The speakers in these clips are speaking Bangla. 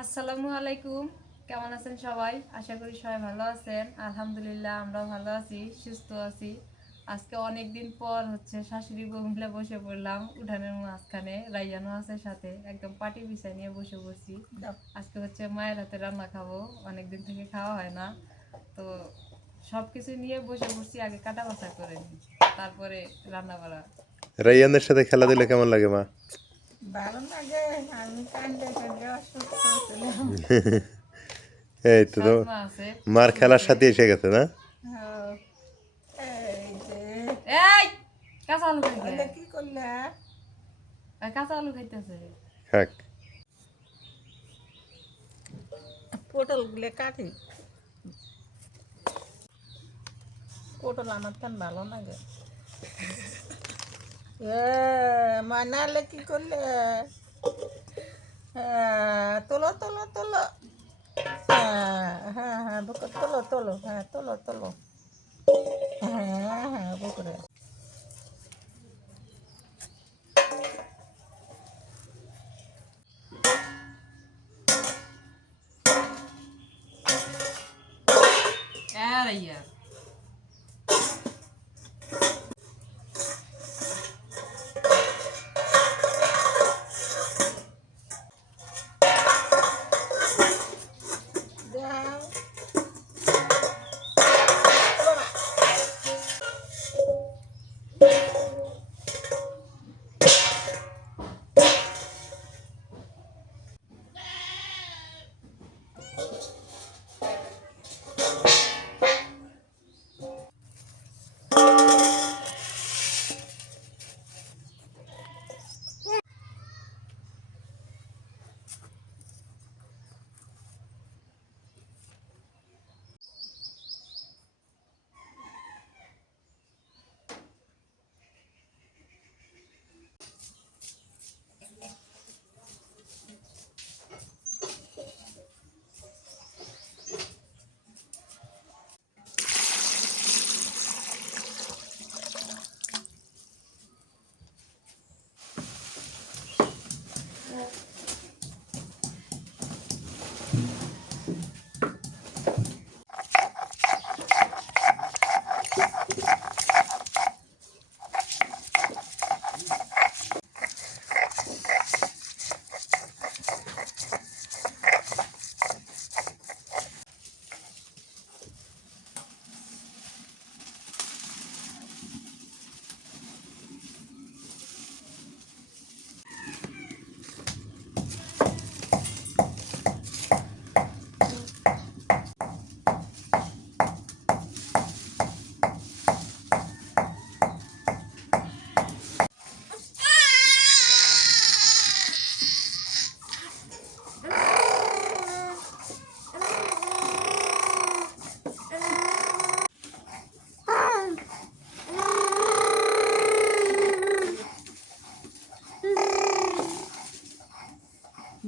আসসালামু আলাইকুম। কেমন আছেন সবাই? আশা করি সবাই ভালো আছেন। আলহামদুলিল্লাহ আমরাও ভালো আছি, সুস্থ আছি। আজকে অনেকদিন পর শাশুড়ি বউ মিলে বসে পড়লাম উঠানের মাঝখানে। রাইজানও আছে সাথে, একদম পাটি বিছাই নিয়ে বসে পড়ছি। আজকে মায়ের হাতে রান্না খাবো, অনেকদিন থেকে খাওয়া হয় না। তো সবকিছু নিয়ে বসে পড়ছি, আগে কাটা বাছা করে নিই, তারপরে রান্না করা। রাইয়ানদের সাথে খেলা দিলে কেমন লাগে মা? ভালো লাগে। আমি কান্দে কান্দে অসুস্থ ছিলাম। এই তো তো শাশুমা আছে, মার ফুল খেলার আছে। সাথে এসে গেছে না? এই যে এই কাঁচা আলু খাইতে, ওটা কি করলে? কাঁচা আলু খাইতেছে। থাক। পটল গুলো কাটি। পটল আমার তো ভালো লাগে। মানালে কি করলে? তোলো তোলো তোলো। হ্যাঁ হ্যাঁ বুকর তোলো তোলো, হ্যাঁ তোলো তোলো। হ্যাঁ হ্যাঁ বুকরে। রাইয়া দাও।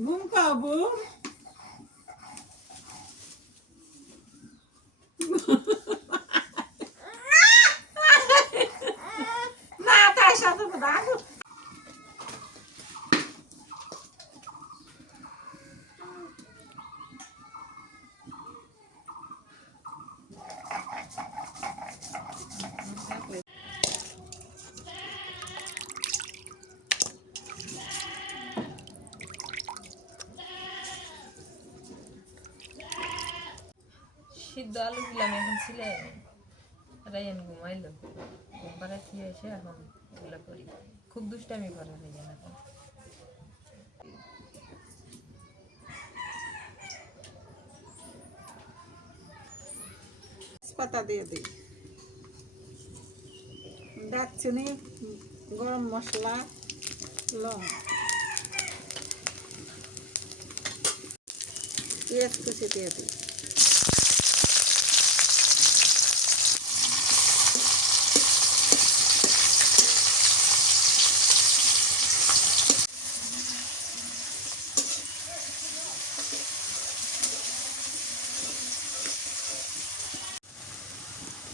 বুম খাবো। না তার সাথে দাদু সিদ্ধ আলু দিলাম, এখন ছিলে রাইয়ান ঘুমাইলো। ঘুম পাড়াচ্ছি, এসে এখন এগুলো করি। খুব দুষ্টামি করে রাইয়ান এখন। পাতা দিয়ে দিই, দারচিনি, গরম মশলা, লং, পেঁয়াজ কুচি দিয়ে দিই।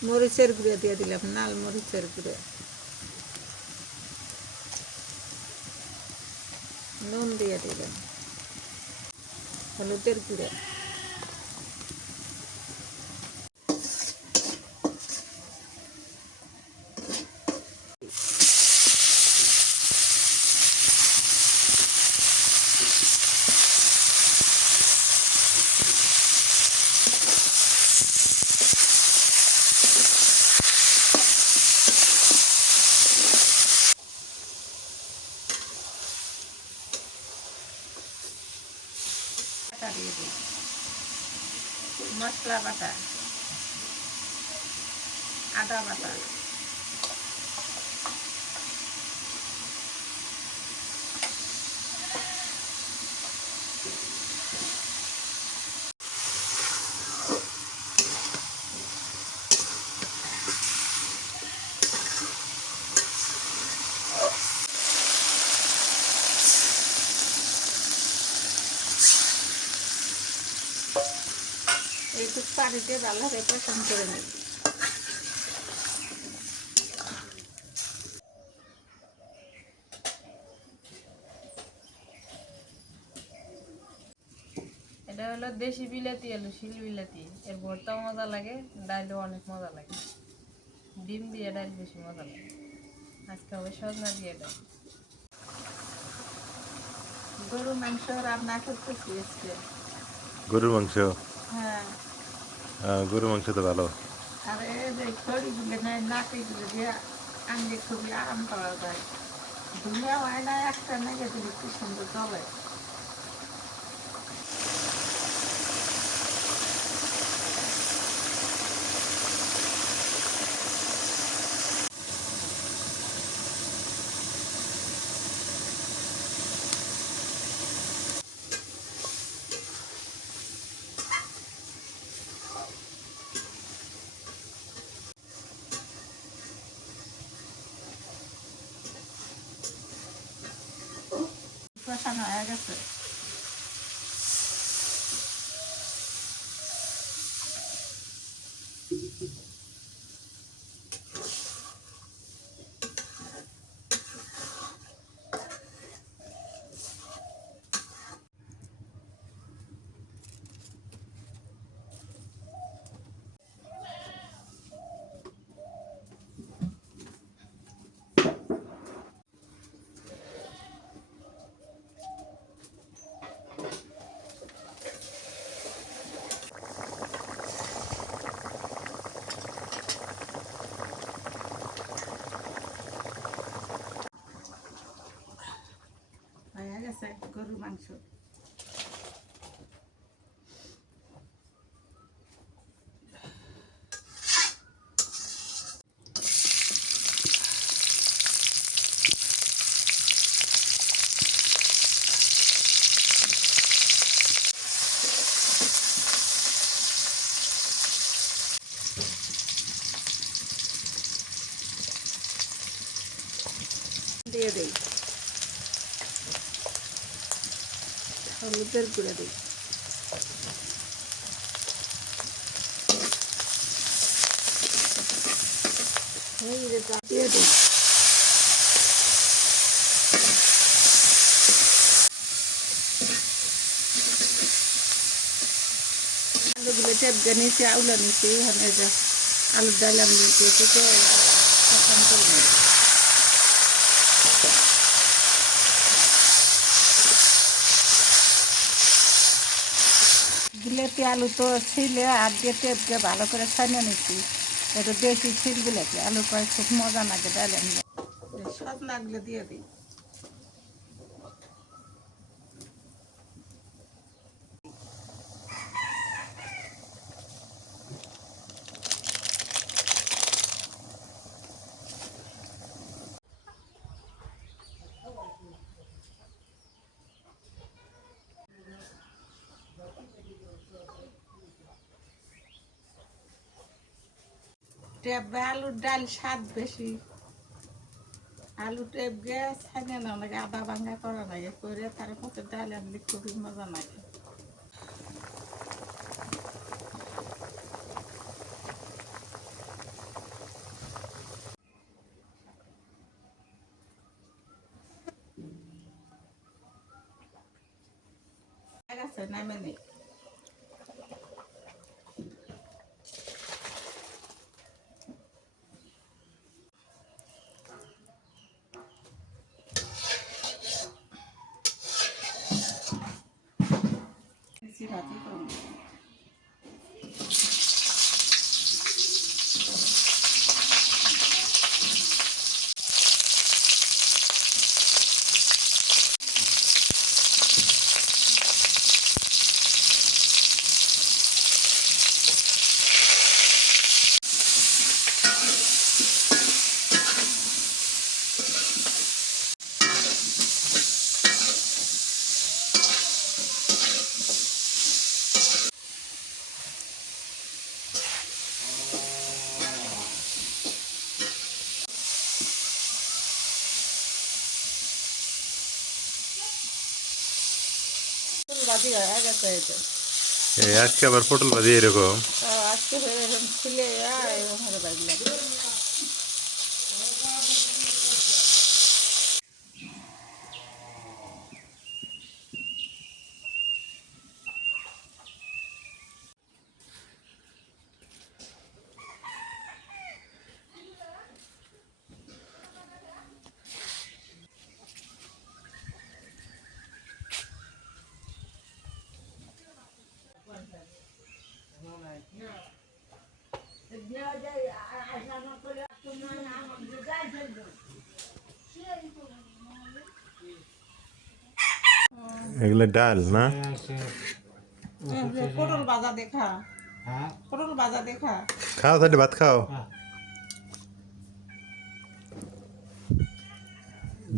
মরিচের গুঁড়ো দিয়ে দিলাম, লাল মরিচের গুঁড়ো, নুন দিয়ে দিলাম, হলুদের গুঁড়ো, বাটা দিয়ে দিই, মশলা বাটা, আদা বাটা, এইটুক পানি দিয়ে ভালো করে কষান করে নেব। এটা হলো দেশি বিলাতি আলু, শিল বিলাতি। এর ভর্তাও মজা লাগে, ডালও অনেক মজা লাগে। ডিম দিয়ে ডাল বেশি মজা লাগে। আজকে হবে সজনা দিয়ে ডাল। গরু মাংস রান্না করতেছি আজকে। গরুর মাংস? হ্যাঁ, গরুর মাংস তো ভালো। আর এই যে খড়িগুলো নেয় নাটিগুলো দিয়ে আনলে খুবই আরাম পাওয়া যায়। ধুলিয়া হয় না, একটা নেগে দিলে কি সুন্দর চলে। কষানো হয়ে গেছে। হয়ে গেছে গরুর মাংস। দিয়ে দিই হলুদের গুঁড়ো, দিই দিয়ে দিই আলুগুলো টেপকে নিচে আউলা নিচে ওখানে যে আলুর ডাল আমি দিয়েছি তো পছন্দ করবো। বিলেতি আলু তো ছিলে আর দিয়ে টেপকে ভালো করে ছানিয়ে নিচ্ছি। একটু দেশি ছিল বিলেতি আলু করে খুব মজা লাগে ডালে। সজনাগুলো দিয়ে দিই। টেপে আলুর ডাল স্বাদ বেশি। আলু টেপ গ্যাস ছানিয়ে না লাগে, আদা ভাঙ্গা করা লাগে, করে তার মধ্যে ডাল আনলে খুবই মজা লাগে। নামে নেই। ভাজি করুন। ভাজি হয়ে গেছে এটা। এই আজকে আবার পটল ভাজি এরকম। আজকে এরকম ছিলে এরকম করে বাজলাম। এগুলো ডাল না? পটল ভাজা দেখা, পটল ভাজা দেখা। খাও তাহলে ভাত খাও।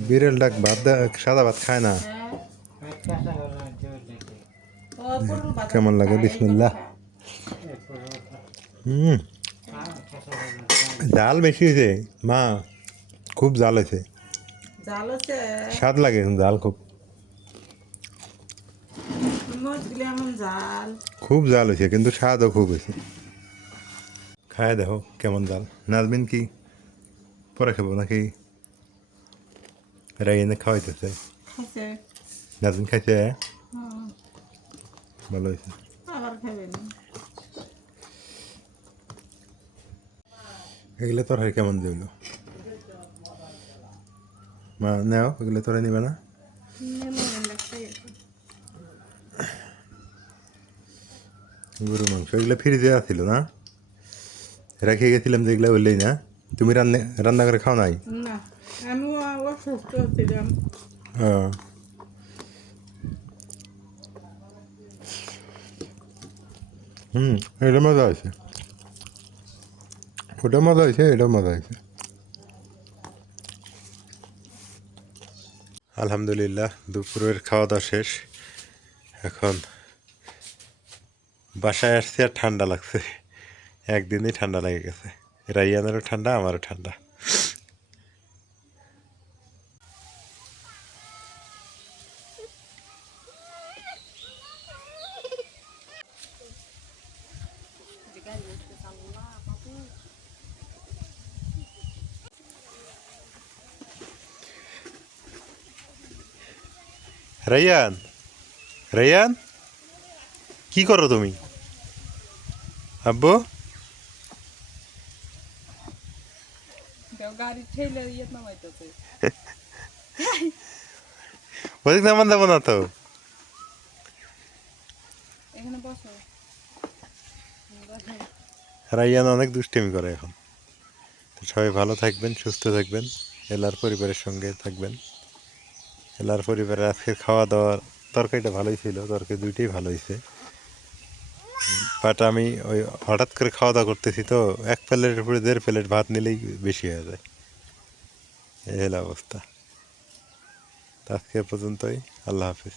বিড়াল ডাক ভাত সাদা ভাত খায় না। কেমন লাগে? বিসমিল্লাহ। জাল বেশি হয়েছে মা, খুব জাল হয়েছে। জাল হচ্ছে স্বাদ লাগে জাল খুব। জাল খুব জাল হয়েছে কিন্তু স্বাদও খুব হয়েছে। খায় দেখো কেমন জাল। নাজমিন কি পরে খাবো নাকি? রাইনে খাওয়াইতেছে। খাইছে। নাজমিন খাইছে? ভালো হয়েছে। আবার খাবেন। এগুলো তোর হয় কেমন দিল মা? নেও এগুলো তোরা নিবে না? গরু মাংস এগুলো ফ্রিজে ছিল না? রেখে গেছিলাম যেগুলো বললেই না। তুমি রান্না করে খাও নাই? না, আমি অসুস্থ ছিলাম। হ্যাঁ। এটা মজা হয়েছে। ওটা মজা হয়েছে, এটাও মজা হয়েছে। আলহামদুলিল্লাহ দুপুরের খাওয়া দাওয়া শেষ। এখন বাসায় আসছি আর ঠান্ডা লাগছে। একদিনই ঠান্ডা লেগে গেছে। রাইয়ানেরও ঠান্ডা, আমারও ঠান্ডা। রাইয়ান, রাইয়ান কি করো তুমি? আব্বু গাড়ি ঠেলে ইয়ে নামাইতেছে। ওদিক নামান যাবো না তো। এখানে বসো। রাইয়ান অনেক দুষ্টামি করে এখন। তো সবাই ভালো থাকবেন, সুস্থ থাকবেন, এলার পরিবারের সঙ্গে থাকবেন। এলার পরিবারের আজকের খাওয়া দাওয়ার তরকারিটা ভালোই ছিল, তরকারি দুইটাই ভালো হয়েছে। বাট আমি ওই হঠাৎ করে খাওয়া দাওয়া করতেছি তো, এক প্লেটের উপরে 1.5 প্লেট ভাত নিলেই বেশি হয়ে যায়। এই হলো অবস্থা। আজকে পর্যন্তই। আল্লাহ হাফিজ।